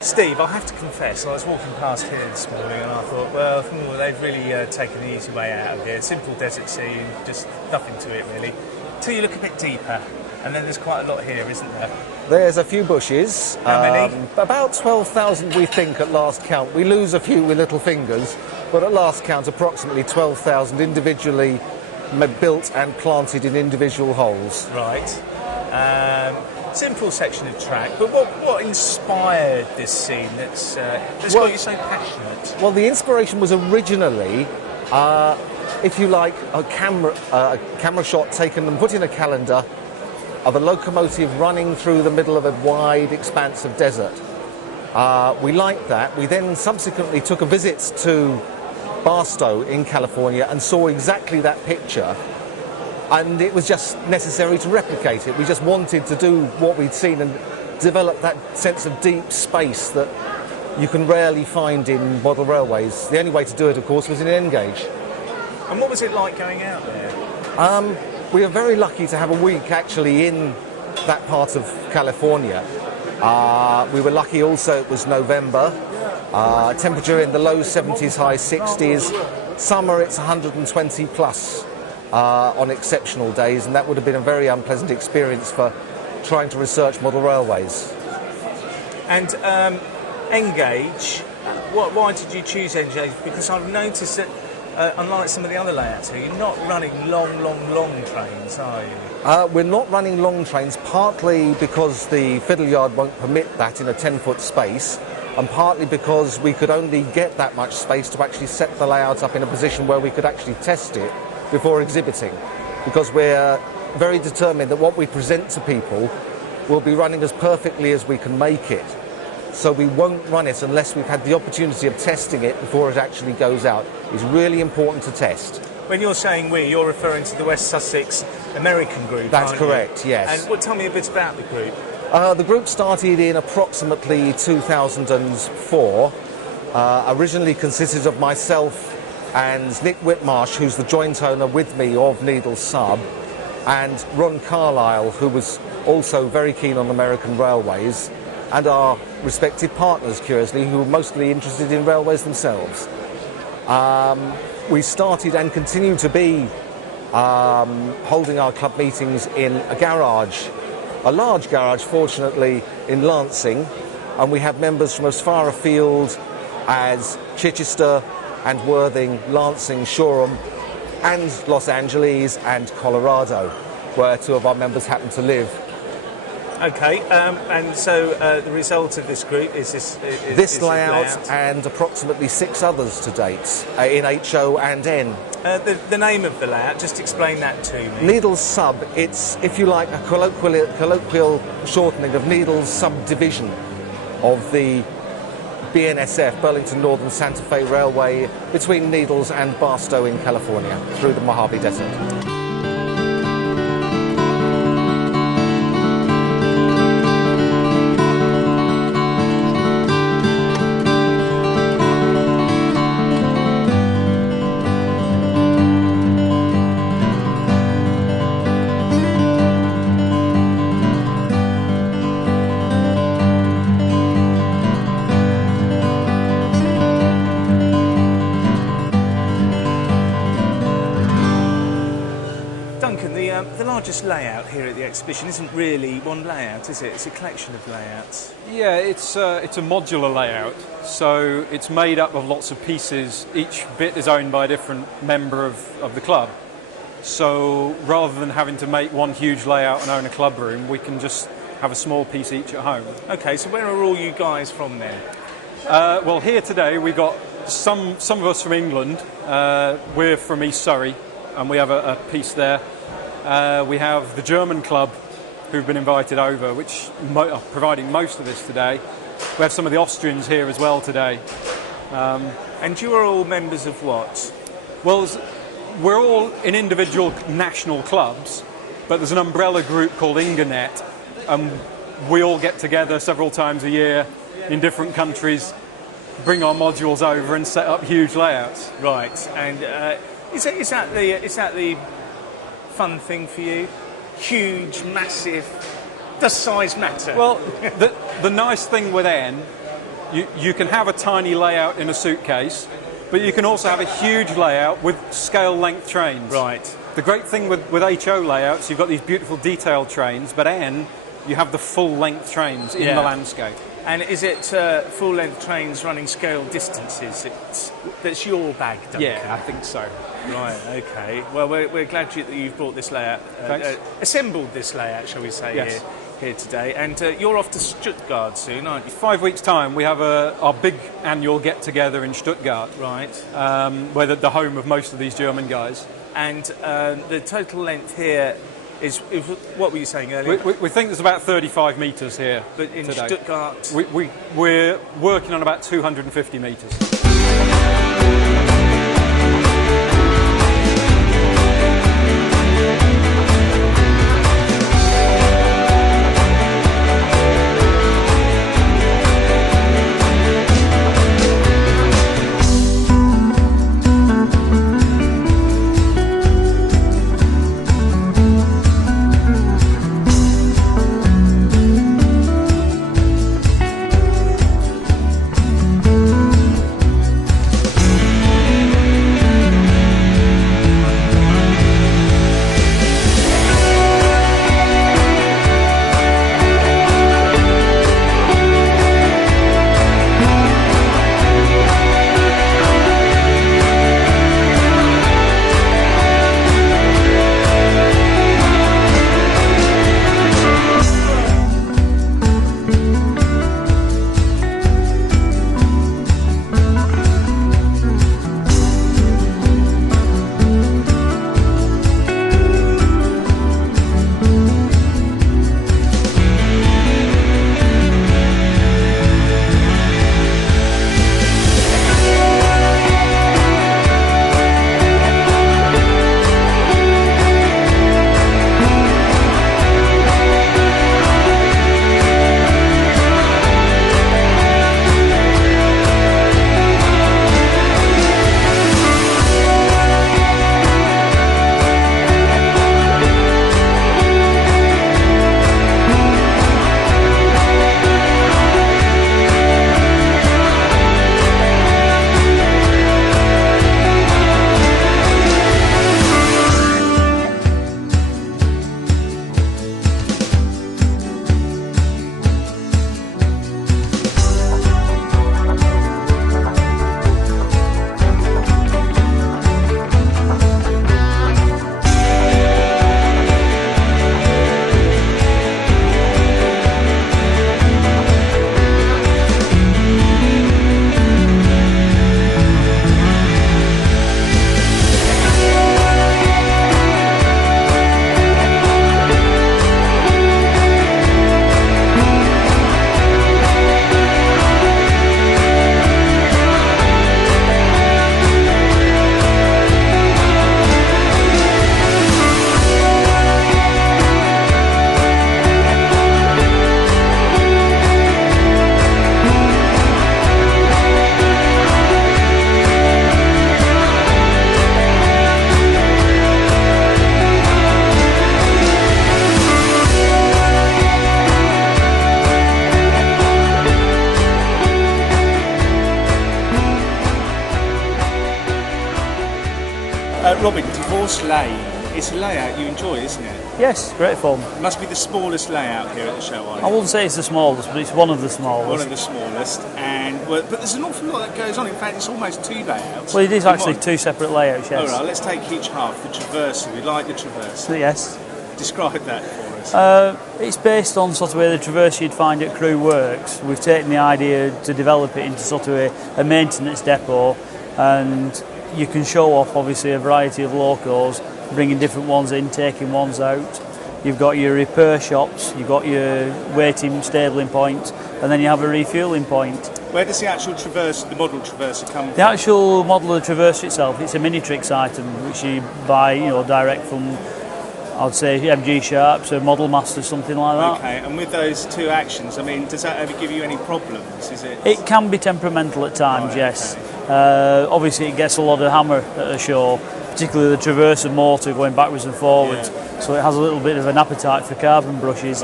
Steve, I have to confess, I was walking past here this morning and I thought, well, they've really taken the easy way out of here. Simple desert scene, just nothing to it really. Till you look a bit deeper, and then there's quite a lot here, isn't there? There's a few bushes. How many? About 12,000 we think at last count. We lose a few with little fingers, but at last count approximately 12,000 individually built and planted in individual holes. Right. Simple section of track, but what inspired this scene that's got you so passionate? Well, the inspiration was originally, if you like, a camera shot taken and put in a calendar of a locomotive running through the middle of a wide expanse of desert. We liked that. We then subsequently took a visit to Barstow in California and saw exactly that picture. And it was just necessary to replicate it. We just wanted to do what we'd seen and develop that sense of deep space that you can rarely find in model railways. The only way to do it, of course, was in N-gauge. And what was it like going out there? We were very lucky to have a week actually in that part of California. We were lucky also it was November. Temperature in the low 70s, high 60s. Summer it's 120 plus. On exceptional days, and that would have been a very unpleasant experience for trying to research model railways. And N-gauge, why did you choose N-gauge? Because I've noticed that unlike some of the other layouts here, you're not running long trains, are you? We're not running long trains, partly because the fiddle yard won't permit that in a 10-foot space, and partly because we could only get that much space to actually set the layout up in a position where we could actually test it before exhibiting, because we're very determined that what we present to people will be running as perfectly as we can make it. So we won't run it unless we've had the opportunity of testing it before it actually goes out. It's really important to test. When you're saying we, you're referring to the West Sussex American group, That's aren't correct, you? yes. And tell me a bit about the group. The group started in approximately 2004. Originally consisted of myself and Nick Whitmarsh, who's the joint owner with me of Needles Sub, and Ron Carlisle, who was also very keen on American railways, and our respective partners, curiously, who were mostly interested in railways themselves. We started and continue to be holding our club meetings in a garage, a large garage, fortunately, in Lancing, and we have members from as far afield as Chichester and Worthing, Lancing, Shoreham, and Los Angeles and Colorado, where two of our members happen to live. Okay, and so the result of this group is this layout and approximately 6 others to date, in HO and N. The name of the layout, just explain that to me. Needles Sub, it's, if you like, a colloquial shortening of Needles Subdivision of the BNSF, Burlington Northern Santa Fe Railway, between Needles and Barstow in California, through the Mojave Desert. The largest layout here at the exhibition isn't really one layout, is it? It's a collection of layouts. Yeah, it's a modular layout, so it's made up of lots of pieces. Each bit is owned by a different member of the club. So rather than having to make one huge layout and own a club room, we can just have a small piece each at home. Okay, so where are all you guys from then? Well, here today we got some of us from England. We're from East Surrey, and we have a piece there. We have the German club who've been invited over, which are providing most of this today. We have some of the Austrians here as well today. And you are all members of what? Well, we're all in individual national clubs, but there's an umbrella group called Ingernet, and we all get together several times a year in different countries, bring our modules over and set up huge layouts. Right, and is that the fun thing for you? Huge, massive. Does size matter? Well, the nice thing with N you can have a tiny layout in a suitcase, but you can also have a huge layout with scale length trains. Right. The great thing with HO layouts, you've got these beautiful detailed trains, but N, you have the full length trains in the landscape. And is it full-length trains running scale distances? That's your bag, Duncan? Yeah, I think so. Right, okay. Well, we're glad that you've brought this layout, assembled this layout, shall we say, Yes. here today. And you're off to Stuttgart soon, aren't you? 5 weeks' time, we have our big annual get-together in Stuttgart, Right. where the home of most of these German guys. And the total length here is what were you saying earlier? We think there's about 35 metres here. But in today. Stuttgart? We're working on about 250 metres. Robin, Divorce Lane. It's a layout you enjoy, isn't it? Yes, great fun. It must be the smallest layout here at the show, aren't I it? wouldn't say it's the smallest, but it's one of the smallest. One of the smallest, but there's an awful lot that goes on. In fact, it's almost two layouts. Well, it is actually two separate layouts, yes. All right, let's take each half. The Traversa, we like the Traversa. Yes. Describe that for us. It's based on sort of where the Traversa you'd find at Crewe works. We've taken the idea to develop it into sort of a maintenance depot, and you can show off obviously a variety of locos, bringing different ones in, taking ones out. You've got your repair shops, you've got your waiting stabling point, and then you have a refueling point. Where does the actual Traversa, the model Traversa, come from? The actual model of the Traversa itself, it's a Minitrix item which you buy, direct from, I'd say, MG Sharps or Model Master, something like that. Okay, and with those two actions, I mean, does that ever give you any problems? Is it? It can be temperamental at times, Right, yes. okay. Obviously, it gets a lot of hammer at a show, particularly the Traversa motor going backwards and forwards. Yeah. So it has a little bit of an appetite for carbon brushes.